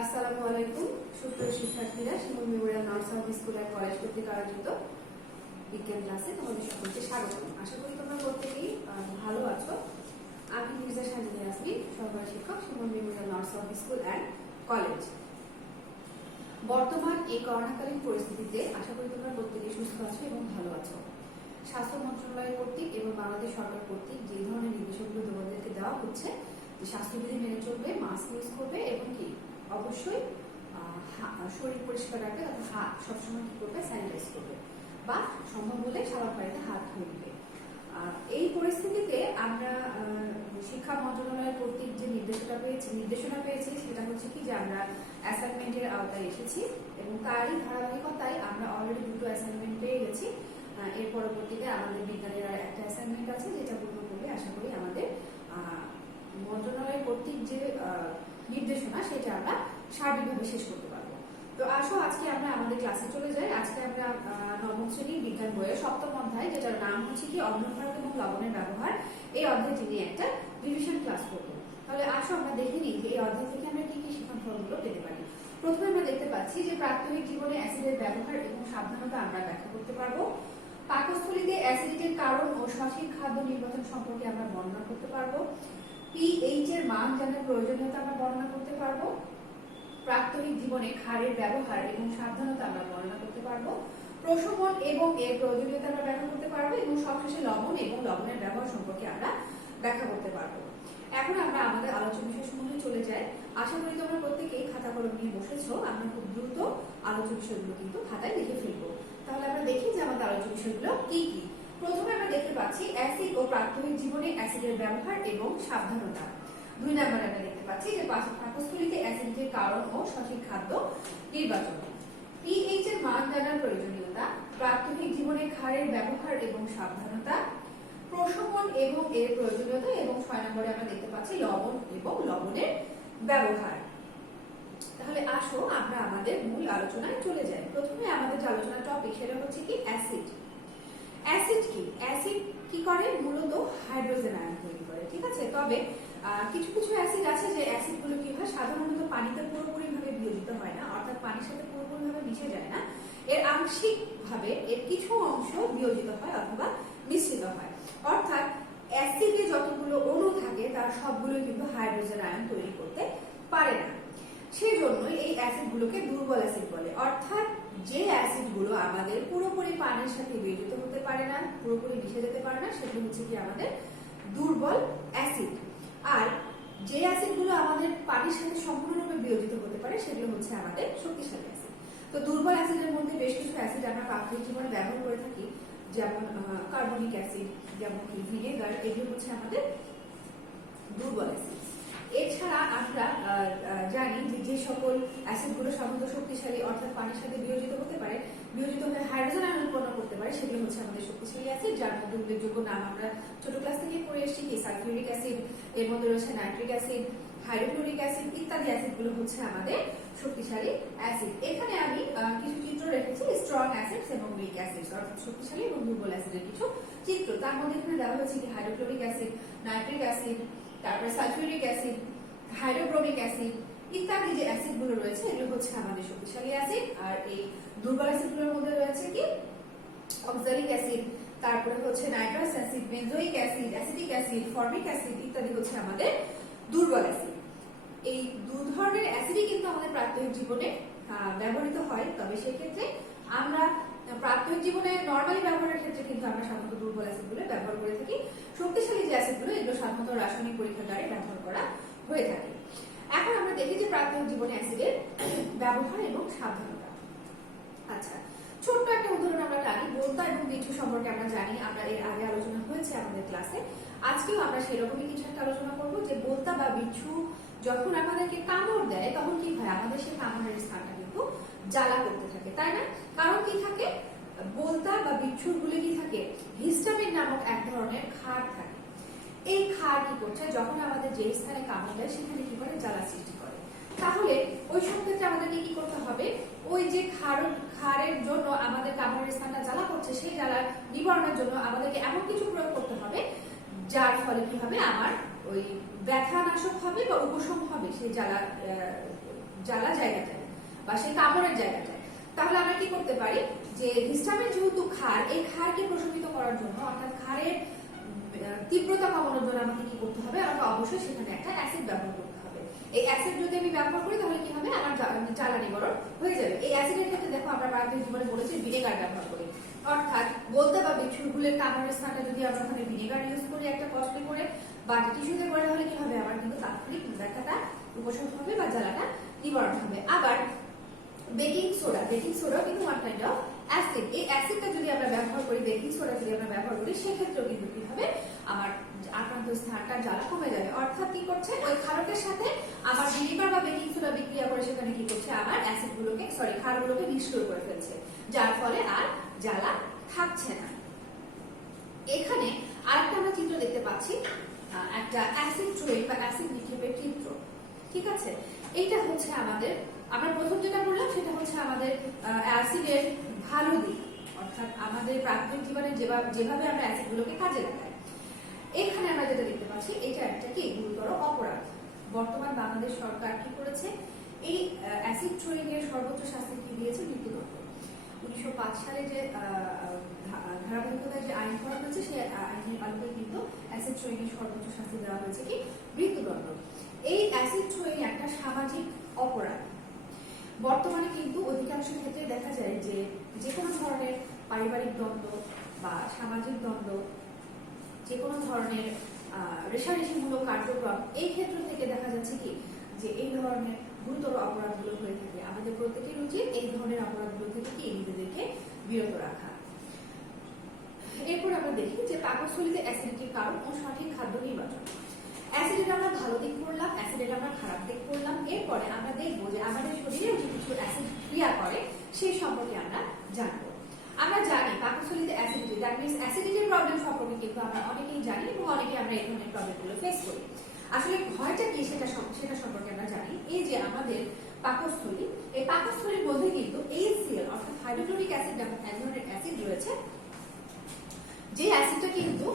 আসসালামু আলাইকুম সুপ্রিয় শিক্ষার্থীরা, Shimul memorial nursery school and college কর্তৃক আয়োজিত বিজ্ঞান ক্লাসে তোমাদের সকলকে স্বাগত। আশা করি তোমরা প্রত্যেকেই ভালো আছো। আমি মির্জা শাহিদ ইয়াসমিন, সহকারী শিক্ষক, Shimul memorial nursery school and college. বর্তমান এই করোনাকালীন পরিস্থিতিতে আশা করি তোমরা প্রত্যেকেই সুস্থ আছো এবং ভালো আছো। স্বাস্থ্য মন্ত্রণালয় কর্তৃক এবং বাংলাদেশ সরকার কর্তৃক যে ধরনের নির্দেশনাগুলো তোমাদেরকে দেওয়া হচ্ছে, যে স্বাস্থ্যবিধি মেনে চলবে, মাস্ক ইউজ করবে এবং কি অবশ্যই শরীর পরিষ্কার রাখবে, অর্থাৎ হাত সবসময় কি করবে, স্যানিটাইজ করবে বা সম্ভব হলে সাবান পানিতে হাত ধুয়ে নেবে। এই পরিস্থিতিতে আমরা শিক্ষা মন্ত্রণালয় কর্তৃক যে নির্দেশনা পেয়েছি সেটা হচ্ছে কি যে আমরা অ্যাসাইনমেন্টের আওতায় এসেছি এবং তারই ধারাবাহিকতায় আমরা অলরেডি দুটো অ্যাসাইনমেন্ট পেয়ে গেছি। এর পরবর্তীতে আমাদের বিজ্ঞানের আর একটা অ্যাসাইনমেন্ট আছে, যেটা পূর্ণ করলে আশা করি আমাদের মন্ত্রণালয় কর্তৃক যে নির্দেশনা সেটা আমরা সার্বিকভাবে শেষ করতে পারবো। তো আসো আজকে আমরা আমাদের ক্লাসে চলে যাই। আজকে আমরা নবম শ্রেণীর বিজ্ঞান বইয়ের সপ্তম অধ্যায়, যেটার নাম হচ্ছে কি অম্লক্ষারক এবং লবণের ব্যবহার, এই অধ্যায়টি নিয়ে একটা রিভিশন ক্লাস করবো। তাহলে আসো আমরা দেখে নিই যে এই অধ্যায় থেকে আমরা কি কি শিক্ষাফলগুলো পেতে পারি। প্রথমে আমরা দেখতে পাচ্ছি যে প্রাত্যহিক জীবনে অ্যাসিডের ব্যবহার এবং সাবধানতা আমরা ব্যাখ্যা করতে পারবো। পাকস্থলীতে অ্যাসিডিটির কারণ ও সঠিক খাদ্য নির্বাচন সম্পর্কে আমরা বর্ণনা করতে পারবো। পিএইচ এর মান জানার প্রয়োজনীয়তা আমরা বর্ণনা করতে পারবো। প্রাত্যহিক জীবনে ক্ষারের ব্যবহার এবং সাবধানতা আমরা বর্ণনা করতে পারবো। প্রশমন এবং এর প্রয়োজনীয়তা আমরা ব্যাখ্যা করতে পারবো এবং সবশেষে লবণ এবং লবণের ব্যবহার সম্পর্কে আমরা ব্যাখ্যা করতে পারবো। এখন আমরা আমাদের আলোচ্য বিষয়সমূহে চলে যাই। আশা করি তোমরা প্রত্যেকেই খাতা কলম নিয়ে বসেছো। আমরা খুব দ্রুত আলোচ্য বিষয়গুলো কিন্তু খাতায় লিখে ফেলবো। তাহলে আমরা দেখি যে আমাদের আলোচ্য বিষয়গুলো কি কি। প্রথমে আমরা দেখতে পাচ্ছি অ্যাসিড ও প্রাত্যহিক জীবনে অ্যাসিডের ব্যবহার এবং সাবধানতা। 2 নম্বরে আমরা দেখতে পাচ্ছি যে পাকস্থলীতে অ্যাসিডের কারণ ও সঠিক খাদ্য নির্বাচন। পিএইচ এর মান জানার প্রয়োজনীয়তা, প্রাত্যহিক জীবনে ক্ষারের ব্যবহার এবং সাবধানতা, প্রশমন এবং এর প্রয়োজনীয়তা এবং 6 নম্বরে আমরা দেখতে পাচ্ছি লবণ এবং লবণের ব্যবহার। তাহলে আসো আমরা আমাদের মূল আলোচনায় চলে যাই। প্রথমে আমাদের যে আলোচনার টপিক সেটা হচ্ছে কি অ্যাসিড। অ্যাসিড কি? অ্যাসিড কি করে? মূলত হাইড্রোজেন আয়ন তৈরি করে, ঠিক আছে। তবে কিছু কিছু অ্যাসিড আছে যে অ্যাসিডগুলো কি হয়, সাধারণত পানিতে পুরোপুরিভাবে বিয়োজিত হয় না, অর্থাৎ পানির সাথে পুরোপুরিভাবে মিশে যায় না। এর আংশিকভাবে এর কিছু অংশ বিয়োজিত হয় অথবা মিশ্রিত হয়। অর্থাৎ অ্যাসিডে যতগুলো অণু থাকে তার সবগুলো কিন্তু হাইড্রোজেন আয়ন তৈরি করতে পারে না। সেই জন্যই এই অ্যাসিডগুলোকে দুর্বল অ্যাসিড বলে। অর্থাৎ যে অ্যাসিডগুলো আমাদের পুরোপুরি পানির সাথে বিয়োজিত হতে পারে না, পুরোপুরি মিশে যেতে পারে না, সেগুলো হচ্ছে কি আমাদের দুর্বল অ্যাসিড। আর যে অ্যাসিডগুলো আমাদের পানির সাথে সম্পূর্ণরূপে বিয়োজিত হতে পারে সেগুলো হচ্ছে আমাদের শক্তিশালী অ্যাসিড। তো দুর্বল অ্যাসিডের মধ্যে বেশ কিছু অ্যাসিড আমরা প্রাকৃতিক জীবনে ব্যবহার করে থাকি, যেমন কার্বনিক অ্যাসিড, যেমন কি ভিনেগার, এগুলো হচ্ছে আমাদের দুর্বল অ্যাসিড। এছাড়া আমরা জানি যে সকল অ্যাসিডগুলো সাধারণত শক্তিশালী, অর্থাৎ পানির সাথে বিয়োজিত হতে পারে, বিয়োজিত হয়ে হাইড্রোজেন আয়ন উৎপন্ন করতে পারে, সেগুলো হচ্ছে আমাদের শক্তিশালী অ্যাসিড, যার মধ্যে উল্লেখযোগ্য নাম আমরা ছোট ক্লাস থেকে পড়ে এসেছি কি সালফিউরিক অ্যাসিড, এর মধ্যে রয়েছে নাইট্রিক অ্যাসিড, হাইড্রোক্লোরিক অ্যাসিড ইত্যাদি অ্যাসিডগুলো হচ্ছে আমাদের শক্তিশালী অ্যাসিড। এখানে আমি কিছু চিত্র রেখেছি স্ট্রং অ্যাসিডস এবং উইক অ্যাসিডস, অর্থাৎ শক্তিশালী এবং দুর্বল অ্যাসিডের কিছু চিত্র। তার মধ্যে এখানে দেওয়া হয়েছে কি হাইড্রোক্লোরিক অ্যাসিড, নাইট্রিক অ্যাসিড, তারপরে সালফিউরিক অ্যাসিড, হাইড্রোব্রোমিক অ্যাসিড ইত্যাদি যে অ্যাসিডগুলো রয়েছে এগুলো হচ্ছে আমাদের শক্তিশালী অ্যাসিড। আর এই দুর্বল অ্যাসিডগুলোর মধ্যে রয়েছে কি অক্সালিক অ্যাসিড, তারপরে হচ্ছে nitrous acid, benzoic acid, acetic acid, formic acid ইত্যাদি হচ্ছে আমাদের দুর্বল অ্যাসিড। এই দু ধরনের অ্যাসিডই কিন্তু আমাদের প্রাত্যহিক জীবনে ব্যবহৃত হয়। তবে সেক্ষেত্রে আমরা প্রাত্যহিক জীবনে নরমালি ব্যবহারের ক্ষেত্রে কিন্তু আমরা সাধারণত দুর্বল অ্যাসিডগুলো ব্যবহার করে থাকি। শক্তিশালী যে অ্যাসিডগুলো এগুলো সাধারণত রাসায়নিক পরীক্ষাগারে ব্যবহার করা হয়ে থাকে। এখন আমরা দেখি যে প্রাত্যহিক জীবনে অ্যাসিডের ব্যবহার এবং সাবধানতা। আচ্ছা, ছোট্ট একটা উদাহরণ আমরা টানি। বোলতা এবং বিচ্ছু সম্পর্কে আমরা জানি, আমরা এর আগে আলোচনা হয়েছে আমাদের ক্লাসে। আজকেও আমরা সেরকমই কিছু একটা আলোচনা করবো যে বোলতা বা বিচ্ছু যখন আমাদেরকে কামড় দেয় তখন কি হয়, আমাদের সেই কামড়ের স্থানটা কিন্তু জ্বালা করতে থাকে, তাই না? কারণ কি থাকে, বোলতা বা বিচ্ছুর গুলি কি থাকে, হিস্টামিন নামক এক ধরনের ক্ষার থাকে। এই ক্ষার কি করছে, যখন আমাদের যে স্থানে কামড় দেয় সেখানে কি করে, জ্বালা সৃষ্টি করে। তাহলে ওই সব ক্ষেত্রে আমাদেরকে কি করতে হবে, ওই যে ক্ষারের জন্য আমাদের কামড়ের স্থানটা জ্বালা করছে সেই জ্বালা নিবারণের জন্য আমাদেরকে এমন কিছু প্রয়োগ করতে হবে যার ফলে কি হবে, আমার ওই ব্যথা নাশক হবে বা উপশম হবে সেই জ্বালা জ্বালা জায়গাটায় বা সেই কামড়ের জায়গাটায়, তাহলে আমরা কি করতে পারি যে হিস্টামিন যেহেতু ক্ষার, এই ক্ষারকে প্রশমিত করার জন্য অর্থাৎ ক্ষারের তীব্রতা কমানোর জন্য আমাকে কি করতে হবে, আমাকে অবশ্যই সেখানে একটা অ্যাসিড ব্যবহার করতে হবে। এই অ্যাসিড যদি আমি ব্যবহার করি তাহলে কি হবে, আমার জ্বালা নিবারণ হয়ে যাবে। এই অ্যাসিডের ক্ষেত্রে দেখো আমরা প্রাথমিক জীবনে বলেছি ভিনেগার ব্যবহার করি, অর্থাৎ বলতে পারবে চুলগুলোর কামড়ের স্থানটা যদি আমরা ওখানে ভিনেগার ইউজ করি একটা কস্টলি করে বা টিস্যুতে করে, তাহলে কি হবে, আমার কিন্তু তাৎক্ষণিক ব্যথাটা উপশম হবে বা জ্বালাটা নিবারণ হবে। আবার বেকিং সোডাও কিন্তু ওয়ান কাইন্ড অফ অ্যাসিড। এই অ্যাসিডটা যদি আমরা ব্যবহার করি, বেকিং সোডা যদি আমরা ব্যবহার করি, সেক্ষেত্রেও কিন্তু কি হবে, আমার আক্রান্ত স্থানটা জ্বালা কমে যাবে। অর্থাৎ কি করছে, ওই ক্ষারকের সাথে আমার ভিনেগার বা বেকিং সোডা বিক্রিয়া করে সেখানে কি করছে, আমার ক্ষারগুলোকে নিষ্ক্রিয় করে ফেলছে, যার ফলে আর জ্বালা থাকছে না। এখানে আরেকটা আমরা চিত্র দেখতে পাচ্ছি, একটা অ্যাসিড ট্রেন বা অ্যাসিড নিক্ষেপের চিত্র। ঠিক আছে, এইটা হচ্ছে আমাদের, আমরা প্রথম যেটা বললাম সেটা হচ্ছে আমাদের অ্যাসিডের ভালো দিক, অর্থাৎ আমাদের প্রাথমিক জীবনে যেভাবে আমরা অ্যাসিডগুলোকে কাজে লাগাই। এখানে আমরা যেটা দেখতে পাচ্ছি, এটা একটা কি গুরুতর অপরাধ। বর্তমান বাংলাদেশ সরকার কি করেছে, এই অ্যাসিড ট্রেইং এর সর্বোচ্চ শাস্তি কি দিয়েছে, মৃত্যুদণ্ড। 1905 সালে যে ধারাবাহিকতায় যে আইন করা হয়েছে, সেই আইনের আলোকে কিন্তু অ্যাসিড ট্রেইং এর সর্বোচ্চ শাস্তি দেওয়া হয়েছে কি, মৃত্যুদণ্ড। এই অ্যাসিড ট্রেইং একটা সামাজিক অপরাধ। বর্তমানে কিন্তু অধিকাংশ ক্ষেত্রে দেখা যায় যে কোনো ধরনের পারিবারিক দ্বন্দ্ব বা সামাজিক দ্বন্দ্ব, যে কোনো ধরনের রেষারেষিমূলক কার্যক্রম, এই ক্ষেত্র থেকে দেখা যাচ্ছে কি যে এই ধরনের গুরুতর অপরাধগুলো হয়ে থাকে। আমাদের প্রত্যেকের উচিত এই ধরনের অপরাধগুলো থেকে কি নিজেদেরকে বিরত রাখা। এরপর আমরা দেখি যে পাকস্থলীতে অ্যাসিডিটির কারণ ও সঠিক খাদ্য নির্বাচন। অ্যাসিডের আমরা ভালো দিক পড়লাম, অ্যাসিডের আমরা খারাপ দিক পড়লাম। এরপরে আমরা দেখবো যে আমাদের শরীরেও যে কিছু অ্যাসিড ক্রিয়া করে সেই সম্পর্কে আমরা জানবো। আমরা জানি পাকস্থলীতে অ্যাসিডিটি, দ্যাট মিন্স অ্যাসিডিটির প্রবলেম সম্পর্কে কিন্তু আমরা অনেকেই জানি এবং অনেকে আমরা এই ধরনের প্রবলেমগুলো ফেস করি। আসলে ভয়টা কি সেটা সম্পর্কে আমরা জানি। এই যে আমাদের পাকস্থলী, এই পাকস্থলীর মধ্যে কিন্তু HCl অর্থাৎ হাইড্রোক্লোরিক অ্যাসিড নামক এক ধরনের অ্যাসিড রয়েছে, যে অ্যাসিডটা কিন্তু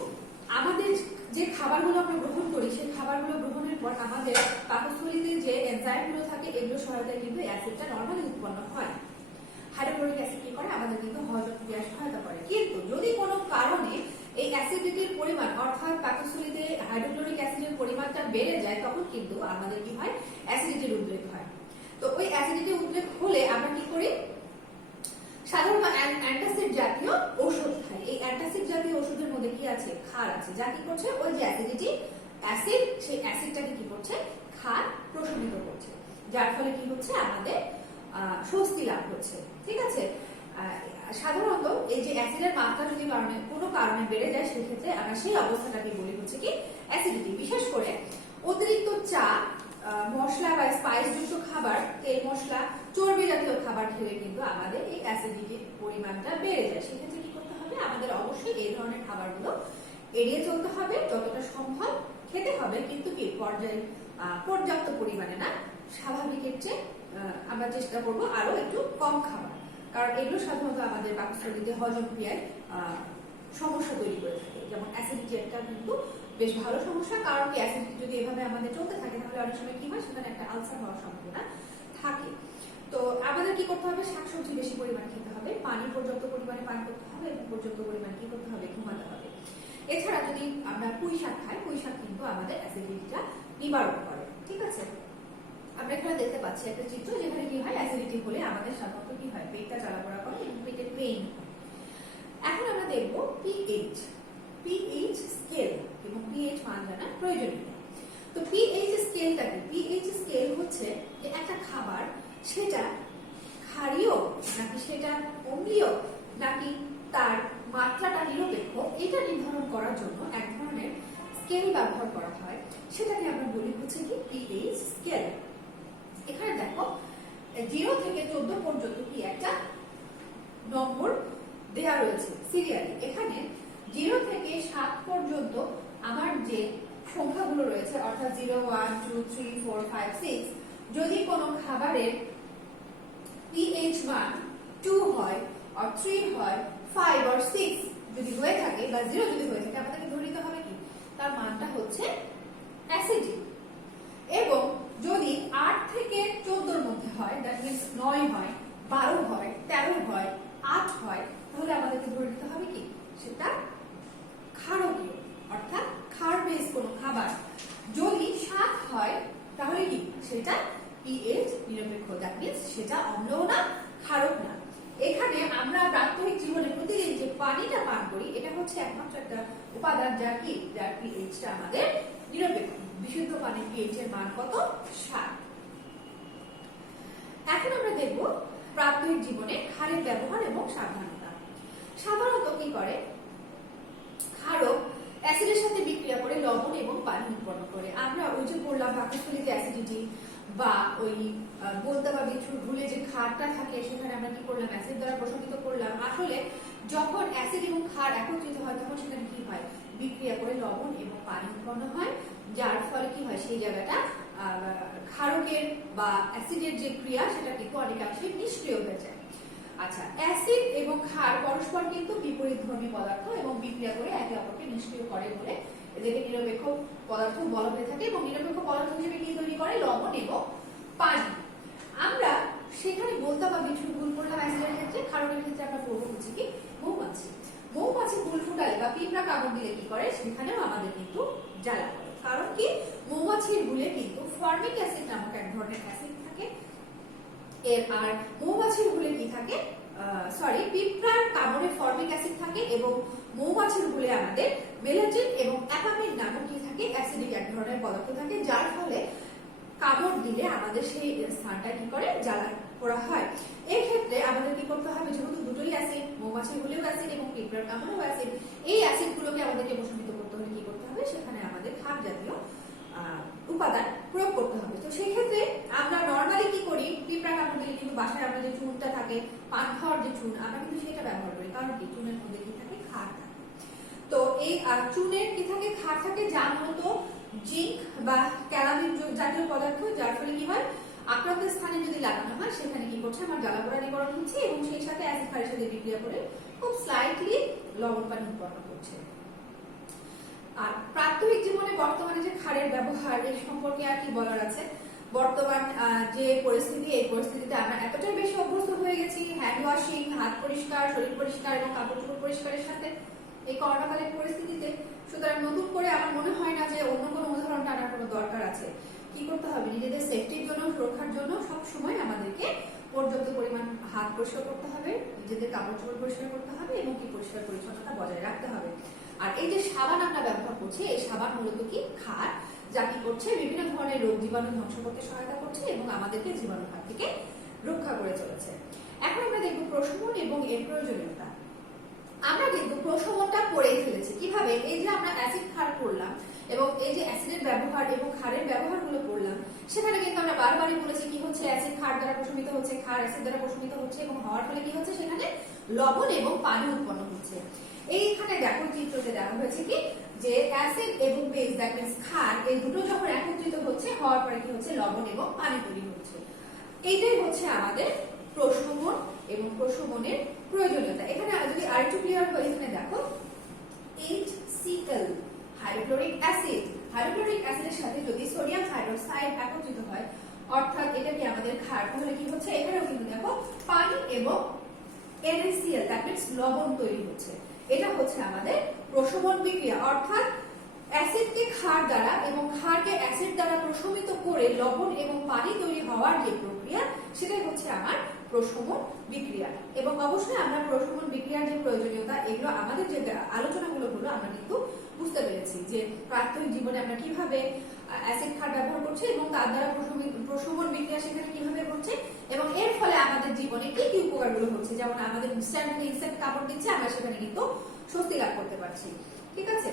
আমাদের যে খাবারগুলো আমরা গ্রহণ করি, সেই খাবারগুলো গ্রহণের পর আমাদের পাকস্থলীতে যে এনজাইমগুলো থাকে, এগুলো সহায়তায় কিন্তু অ্যাসিডটা নরমালি উৎপন্ন হয়। হাইড্রোক্লোরিক অ্যাসিড কি করে, আমাদের কিন্তু হজম ক্রিয়ায় সহায়তা করে। কিন্তু যদি কোনো কারণে এই অ্যাসিডিটির পরিমাণ, অর্থাৎ পাকস্থলীতে হাইড্রোক্লোরিক অ্যাসিডের পরিমাণটা বেড়ে যায়, তখন কিন্তু আমাদের কি হয়, অ্যাসিডিটির উদ্রেক হয়। তো ওই অ্যাসিডিটির উদ্রেক হলে আমরা কি করি, সাধারণত অ্যান্টাসিড জাতীয় ঔষধ খাই। এই অ্যান্টাসিড জাতীয় ওষুধের মধ্যে কি আছে, ক্ষার আছে, যা কি করছে, ওই যে অ্যাসিডিটি অ্যাসিড, সেই অ্যাসিডটাকে কি করছে, ক্ষার প্রশমিত করছে, যার ফলে কি হচ্ছে, আমাদের স্বস্তি লাভ হচ্ছে। ঠিক আছে, সাধারণত এই যে অ্যাসিডের মাত্রা যদি কোনো কারণে বেড়ে যায়, সেক্ষেত্রে আমরা সেই অবস্থাটাকে বলি হচ্ছে কি অ্যাসিডিটি। বিশেষ করে অতিরিক্ত চা, মশলা বা স্পাইস যুক্ত খাবার, তেল মশলা, চর্বি জাতীয় খাবার খেলে কিন্তু আমাদের এই অ্যাসিডিটির পরিমাণটা বেড়ে যায়। সেক্ষেত্রে কি করতে হবে, আমাদের অবশ্যই এই ধরনের খাবারগুলো এড়িয়ে চলতে হবে, যতটা সম্ভব খেতে হবে, কিন্তু কি পর্যাপ্ত পরিমাণে না, স্বাভাবিকের চেয়ে আমরা চেষ্টা করবো আরো একটু কম খাবার, কারণ এগুলো সাধারণত আমাদের পাকস্থলীতে হজম ক্রিয়ায় সমস্যা তৈরি করে থাকে। যেমন অ্যাসিডিটি একটা কিন্তু বেশ ভালো সমস্যা, কারণ কি অ্যাসিডিটি যদি এভাবে আমাদের চলতে থাকে, তাহলে অনেক সময় কি হয়, সেখানে একটা আলসার হওয়ার সম্ভাবনা থাকে। তো আমাদের কি করতে হবে, শাকসবজি বেশি পরিমাণে খেতে হবে, পানি পর্যাপ্ত পরিমাণে পান করতে হবে এবং পর্যাপ্ত পরিমাণে কি করতে হবে, ঘুমাতে হবে। এছাড়া যদি আমরা পুঁই শাক খাই, পুঁই শাক কিন্তু আমাদের অ্যাসিডিটিটা নিবারণ করে। ঠিক আছে, আমরা এখানে দেখতে পাচ্ছি একটা চিত্র, যেখানে কি হয়, অ্যাসিডিটি হলে আমাদের সাধারণত কি হয়, পেটটা জ্বালাপোড়া করে এবং পেটের পেইন হয়। এখন আমরা দেখবো পিএইচ স্কেল এবং পিএইচ মান জানা প্রয়োজনীয়। তো পিএইচ স্কেলটা কি, পিএইচ স্কেল হচ্ছে যে একটা খাবার সেটা ক্ষারীয় নাকি সেটা অম্লীয় নাকি তার মাত্রাটা নিরপেক্ষ, এটা নির্ধারণ করার জন্য এক ধরনের স্কেল ব্যবহার করা হয়, সেটাকে আমরা বলি হচ্ছে কি পিএইচ স্কেল। এখানে দেখো 0 থেকে 14 পর্যন্ত কি একটা নম্বর দেয়া রয়েছে সিরিয়ালি। এখানে 0 থেকে 7 পর্যন্ত আমার যে সংখ্যাগুলো রয়েছে, অর্থাৎ 0, 1, 2, 3, 4, 5, 6, যদি কোনো খাবারের পিএইচ মান 2 হয় আর 3 হয়, 5 or 6 যদি হয়ে থাকে বা 0 যদি হয়ে থাকে, আমাদেরকে ধরে নিতে হবে কি তার মানটা হচ্ছে অ্যাসিডিক। এবং যদি 8 থেকে 14 এর মধ্যে হয়, দ্যাট মিনস 9 হয়, 12 হয়, 13 হয়, 8 হয়, তাহলে আমাদেরকে ধরে নিতে হবে কি সেটা ক্ষারকীয়, অর্থাৎ ক্ষার বেস কোনো খাবার। যদি 7 হয় তাহলে কি সেটা পিএইচ নিরপেক্ষ, দ্যাট মিনস সেটা অম্লও না ক্ষারক না। এখানে আমরা প্রাত্যহিক জীবনে প্রতিদিন যে পানিটা পান করি এটা হচ্ছে একমাত্র একটা উপাদান যার পিএইচটা আমাদের নিরপেক্ষ। বিশুদ্ধ পানির পিএইচ এর মান কত? 7। এখন আমরা দেখব প্রাত্যহিক জীবনে ক্ষারের ব্যবহার এবং সাবধানতা। সাধারণত কি করে ক্ষারক অ্যাসিডের সাথে বিক্রিয়া করে লবণ এবং পানি উৎপন্ন করে। আমরা ওই যে বললাম পাকস্থলীতে অ্যাসিডিটি বা ওই বলতে বা বিচ্ছুর ঘুলে যে ক্ষারটা থাকে সেখানে আমরা কি করলাম অ্যাসিড দ্বারা প্রশমিত করলাম। আসলে যখন অ্যাসিড এবং ক্ষার একত্রিত হয় তখন সেখানে কি হয় বিক্রিয়া করে লবণ এবং পানি উৎপন্ন হয়, যার ফলে কি হয় সেই জায়গাটা ক্ষারকের বা অ্যাসিডের যে ক্রিয়া সেটা কিন্তু অনেকাংশে নিষ্ক্রিয় হয়ে যায়। আচ্ছা, অ্যাসিড এবং ক্ষার পরস্পর কিন্তু বিপরীতধর্মী পদার্থ এবং বিক্রিয়া করে একে অপরকে নিষ্ক্রিয় করে বলে এদেরকে নিরপেক্ষ পদার্থ বলা হয়ে থাকে। এবং নিরপেক্ষ পদার্থ হিসেবে কি তৈরি করে? লবণ এবং পানি। আমরা সেখানে বলতে বা বিচ্ছুর ভুল করলাম অ্যাসিডের ক্ষেত্রে, ক্ষারকের ক্ষেত্রে আমরা পড়বো হচ্ছে কি মৌমাছি। মৌমাছি ফুল ফুটালে বা পিঁপড়া কামড় দিলে কি করে সেখানেও আমাদের কিন্তু জ্বালা করে। কারণ কি মৌমাছির হুলে কিন্তু ফর্মিক অ্যাসিড নামক এক ধরনের অ্যাসিড থাকে। আর মৌমাছির হুলে কি থাকে পিঁপড়ার কামড়ে ফর্মিক অ্যাসিড থাকে এবং মৌমাছির হুলে আমাদের মেলাজিন এবং অ্যাপামিন নামক কি থাকে অ্যাসিডিক এক ধরনের পদার্থ থাকে, যার ফলে কামড় দিলে আমাদের সেই স্থানটা কি করে জ্বালা করা হয়। এই ক্ষেত্রে আমাদের কি করতে হবে, যেহেতু দুটোই অ্যাসিড, মৌমাছির হুলেও অ্যাসিড এবং পিঁপড়ার কামড়েও অ্যাসিড, এই অ্যাসিডগুলোকে আমাদেরকে প্রশমিত করতে হলে কি করতে হবে সেখানে আমাদের ক্ষার জাতীয় উপাদান প্রয়োগ করতে হবে। তো সেই ক্ষেত্রে আমরা নরমালি কি করি, পিঁপড়া কামড় দিলে কিন্তু বাসায় আমরা যে চুনটা থাকে পান খাওয়ার যে চুন আমরা কিন্তু সেটা ব্যবহার করি, কারণ কি চুনের মধ্যে কি থাকে ক্ষার থাকে। তো এই চুনের কি থাকে ক্ষার থাকে, যা মূলত জিঙ্ক বা ক্যালামিন জাতীয় পদার্থ, যার ফলে কি হয় আক্রান্ত স্থানে যদি লাগানো হয় সেখানে কি করছে আমার জ্বালা পোড়া নিবারণ হচ্ছে এবং সেই সাথে অ্যাসিড ক্ষারের সাথে বিক্রিয়া করে খুব স্লাইটলি লবণ পানি উৎপন্ন করছে। আর প্রাত্যহিক জীবনে বর্তমানে যে ক্ষারের ব্যবহার এই সম্পর্কে আর কি বলার আছে। বর্তমান যে পরিস্থিতি, এই পরিস্থিতিতে আমরা এতটাই বেশি অভ্যস্ত হয়ে গেছি হ্যান্ড ওয়াশিং, হাত পরিষ্কার, শরীর পরিষ্কার এবং কাপড় চোপড় পরিষ্কারের সাথে এই করোনাকালীন পরিস্থিতিতে। সুতরাং নতুন করে আমার মনে হয় না যে অন্য কোনো উদাহরণ টানার কোনো দরকার আছে। কি করতে হবে, নিজেদের সেফটির জন্য, সুরক্ষার জন্য সব সময় আমাদেরকে পর্যাপ্ত পরিমাণ হাত পরিষ্কার করতে হবে, নিজেদের কাপড় চোপড় পরিষ্কার করতে হবে এবং কি পরিষ্কার পরিচ্ছন্নতা বজায় রাখতে হবে। আর এই যে সাবান আমরা ব্যবহার করছি, এই সাবান মূলত কি ক্ষার, যা কি করছে বিভিন্ন ধরনের রোগ জীবাণু ধ্বংস করতে সহায়তা করছে এবং আমাদেরকে জীবাণুর হাত থেকে রক্ষা করে চলেছে। এখন আমরা দেখব প্রশমন এবং এর প্রয়োজনীয়তা। আমরা কিন্তু প্রশমনটা করেই ফেলেছি। কিভাবে? এই যে আমরা অ্যাসিড ক্ষার করলাম এবং এই যে অ্যাসিডের ব্যবহার এবং ক্ষারের ব্যবহারগুলো করলাম, সেখানে কিন্তু আমরা বারবারই বলেছি কি হচ্ছে অ্যাসিড ক্ষার দ্বারা প্রশমিত হচ্ছে, ক্ষার অ্যাসিড দ্বারা প্রশমিত হচ্ছে এবং হওয়ার ফলে কি হচ্ছে সেখানে লবণ এবং পানি উৎপন্ন হচ্ছে। এইখানে দেখো চিত্রতে দেওয়া হয়েছে কি যে অ্যাসিড এবং বেস দ্যাট মিন্স ক্ষার এই দুটো যখন একত্রিত হচ্ছে হওয়ার পরে কি হচ্ছে লবণ এবং পানি তৈরি হচ্ছে। এইটাই হচ্ছে আমাদের প্রশমন এবং প্রশমনের প্রয়োজনীয়তা। এখানে যদি আরেকটু ক্লিয়ার হয়, এখানে দেখো HCl হাইড্রোক্লোরিক অ্যাসিড, হাইড্রোক্লোরিক অ্যাসিডের সাথে যদি সোডিয়াম হাইড্রোক্সাইড একত্রিত হয় অর্থাৎ এটা কি আমাদের ক্ষার, তাহলে কি হচ্ছে এখানেও কিন্তু দেখো পানি এবং NaCl দ্যাট মিন্স লবণ তৈরি হচ্ছে। এটা হচ্ছে আমাদের প্রশমন বিক্রিয়া, অর্থাৎ অ্যাসিডকে ক্ষার দ্বারা এবং ক্ষারকে অ্যাসিড দ্বারা প্রশমিত করে লবণ এবং পানি তৈরি হওয়ার যে প্রক্রিয়া সেটাই হচ্ছে আমার প্রশমন বিক্রিয়া। এবং অবশ্যই আমরা প্রশমন বিক্রিয়ার যে প্রয়োজনীয়তা এগুলো আমাদের যে আলোচনাগুলো হলো আমরা কিন্তু বুঝতে পেরেছি যে প্রাত্যহিক জীবনে আমরা কিভাবে অ্যাসিড ক্ষার ব্যবহার করছি এবং তার দ্বারা প্রশমন বিক্রিয়া সেখানে কিভাবে ঘটছে এবং এর ফলে আমাদের জীবনে কি কি উপকারগুলো হচ্ছে। যেমন আমাদের ইনস্ট্যান্টলি ইনসেক্ট কাপড় দিচ্ছে, আমরা সেখানে কিন্তু স্বস্তি লাভ করতে পারছি। ঠিক আছে,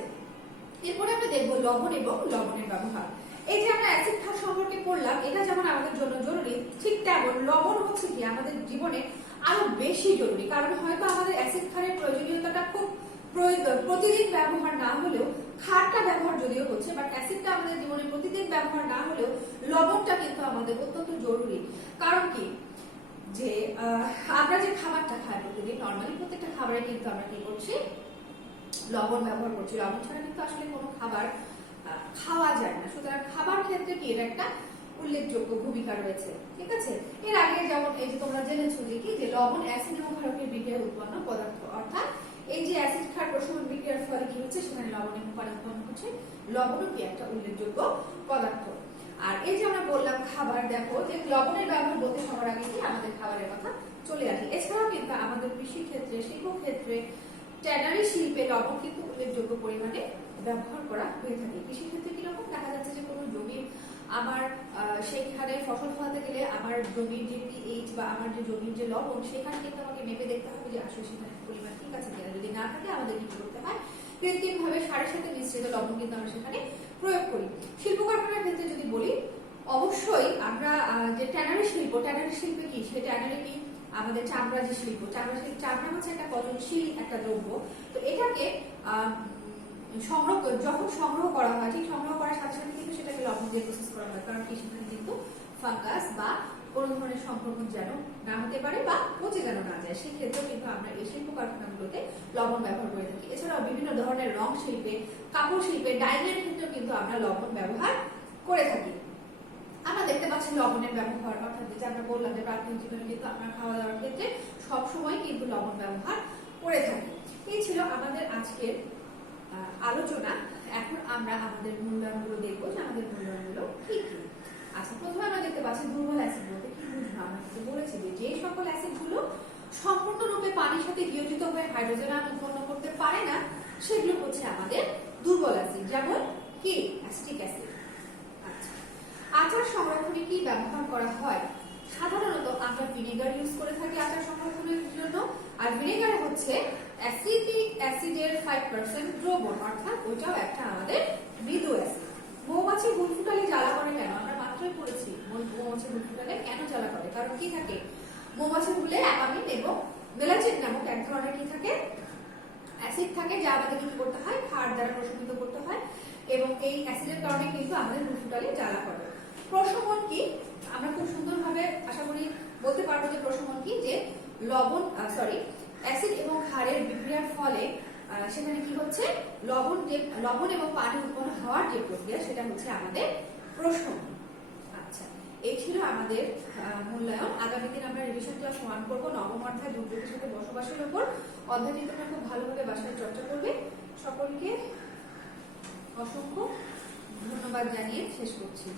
এরপরে আমরা দেখবো লবণ এবং লবণের ব্যবহার। এই যে আমরা অ্যাসিড ক্ষার সম্পর্কে পড়লাম, এটা যেমন আমাদের জন্য জরুরি ঠিক তেমন লবণ হচ্ছে কি আমাদের জীবনে আরো বেশি জরুরি। কারণ হয়তো আমাদের অ্যাসিড ক্ষারের প্রয়োজনীয়তাটা খুব প্রতিদিন ব্যবহার না হলেও, ক্ষারটা ব্যবহার যদিও হচ্ছে বাট অ্যাসিডটা আমাদের জীবনে প্রতিদিন ব্যবহার না হলেও লবণটা কিন্তু আমাদের অত্যন্ত জরুরি। কারণ কি যে আমরা যে খাবারটা খাই প্রতিদিন, নর্মালি প্রত্যেকটা খাবারে কিন্তু আমরা কি করছি লবণ ব্যবহার করছি। লবণ ছাড়া কিন্তু আসলে কোনো খাবার খাওয়া যায় না। সুতরাং খাবার ক্ষেত্রে কি এটা একটা উল্লেখযোগ্য ভূমিকা রয়েছে। ঠিক আছে, এর আগে যেমন এই যে তোমরা জেনেছো যে কি যে লবণ অ্যাসিড এবং ক্ষারকের বিক্রিয়ায় উৎপন্ন পদার্থ, অর্থাৎ এই যে অ্যাসিড ক্ষার প্রশমন বিক্রিয়ার ফলে কি হচ্ছে সেখানে লবণ এবং পানি উৎপন্ন হচ্ছে, লবণও কি একটা উল্লেখযোগ্য পদার্থ। আর এই যে আমরা বললাম খাবার, দেখো যে লবণের ব্যবহার বলতে সবার আগে কি আমাদের খাবারের কথা চলে আসে। এছাড়াও কিন্তু আমাদের কৃষি ক্ষেত্রে, শিল্প ক্ষেত্রে, ট্যানারি শিল্পে লবণ কিন্তু উল্লেখযোগ্য পরিমাণে ব্যবহার করা হয়ে থাকে। কৃষি ক্ষেত্রে কিরকম দেখা যাচ্ছে যে কোনো জমি আমার সেইখানে ফসল ফলাতে গেলে আমার জমির যে পিএইচ বা আমার যে জমির যে লবণ সেখানে কিন্তু আমাকে মেপে দেখতে হবে যে আসলে সেখানে পরিমাণ ঠিক আছে কিনা। যদি না থাকে আমাদের কি করতে হয়, কৃত্রিম ভাবে সারের সাথে মিশ্রিত লবণ কিন্তু আমরা সেখানে প্রয়োগ করি। শিল্প কারখানার ক্ষেত্রে যদি বলি, অবশ্যই আমরা যে ট্যানারি শিল্পে কি, সেই ট্যানারি কি আমাদের চামড়া যে শিল্প, চামড়া হচ্ছে একটা পচনশীল একটা দ্রব্য। তো এটাকে যখন সংগ্রহ করা হয়, ঠিক সংগ্রহ করার সাথে সাথে কিন্তু সেটাকে লবণ দিয়ে প্রসেস করা হয়, কারণ কি সেখানে কিন্তু ফাঙ্গাস বা কোনো ধরনের সংক্রমণ যেন না হতে পারে বা পচে যেন না যায়। সেই ক্ষেত্রেও কিন্তু আমরা এই শিল্প কারখানাগুলোতে লবণ ব্যবহার করে থাকি। এছাড়াও বিভিন্ন ধরনের রং শিল্পে, কাপড় শিল্পে, ডাইংয়ের ক্ষেত্রেও কিন্তু আমরা লবণ ব্যবহার করে থাকি। আমরা দেখতে পাচ্ছি লবণের ব্যবহার, অর্থাৎ যেটা আমরা বললাম যে প্রাথমিক জীবনে কিন্তু আমরা খাওয়া দাওয়ার ক্ষেত্রে সবসময় কিন্তু লবণ ব্যবহার করে থাকি। এই ছিল আমাদের আজকের আলোচনা। এখন আমরা আমাদের মূল্যায়নগুলো দেখবো যে আমাদের মূল্যায়নগুলো কি কি। আচ্ছা, প্রথমে আমরা দেখতে পাচ্ছি দুর্বল অ্যাসিড বলতে কি বুঝবো। আমরা কিন্তু বলেছি যে সকল অ্যাসিডগুলো সম্পূর্ণরূপে পানির সাথে বিয়োজিত হয়ে হাইড্রোজেন আয়ন উৎপন্ন করতে পারে না, সেগুলো হচ্ছে আমাদের দুর্বল অ্যাসিড, যেমন কি অ্যাসিটিক অ্যাসিড। আচ্ছা, আচার সংরক্ষণে কি ব্যবহার করা হয়? সাধারণত আমরা ভিনেগার ইউজ করে থাকি আচার সংরক্ষণের জন্য। আর ভিনেগার হচ্ছে অ্যাসিটিক অ্যাসিডের 5% দ্রবণ, অর্থাৎ ওইটাও একটা আমাদের মৃদু অ্যাসিড। মৌমাছি গুল ফুটালে জ্বালা করে কেন? আমরা মাত্রই পড়েছি মৌমাছি গুল ফুটালে কেন জ্বালা করে। কারণ কি থাকে, মৌমাছি গুলে অ্যাপামিন এবং মেলাচিন নামক এক ধরনের কি থাকে, অ্যাসিড থাকে, যা আমাদের কি করতে হয়, ক্ষার দ্বারা প্রশমিত করতে হয়, এবং এই অ্যাসিডের কারণে কিন্তু আমাদের গুল ফুটালে জ্বালা করে। প্রশমন কি? আমরা খুব সুন্দরভাবে আশা করি বলতে পারবো যে প্রশমন কি, যে অ্যাসিড এবং ক্ষারের বিক্রিয়ার ফলে সেখানে কি হচ্ছে, লবণ এবং পানি উৎপন্ন হওয়ার যে প্রক্রিয়া, সেটা হচ্ছে আমাদের প্রশমন। আচ্ছা, এই ছিল আমাদের মূল্যায়ন। আগামী দিন আমরা রিভিশন ক্লাস 1 করবো, নবম অধ্যায় দুর্যোগের সাথে বসবাসের উপর। অধ্যায়টি তোমরা খুব ভালোভাবে বাসায় চর্চা করবে। সকলকে অসংখ্য ধন্যবাদ জানিয়ে শেষ করছি।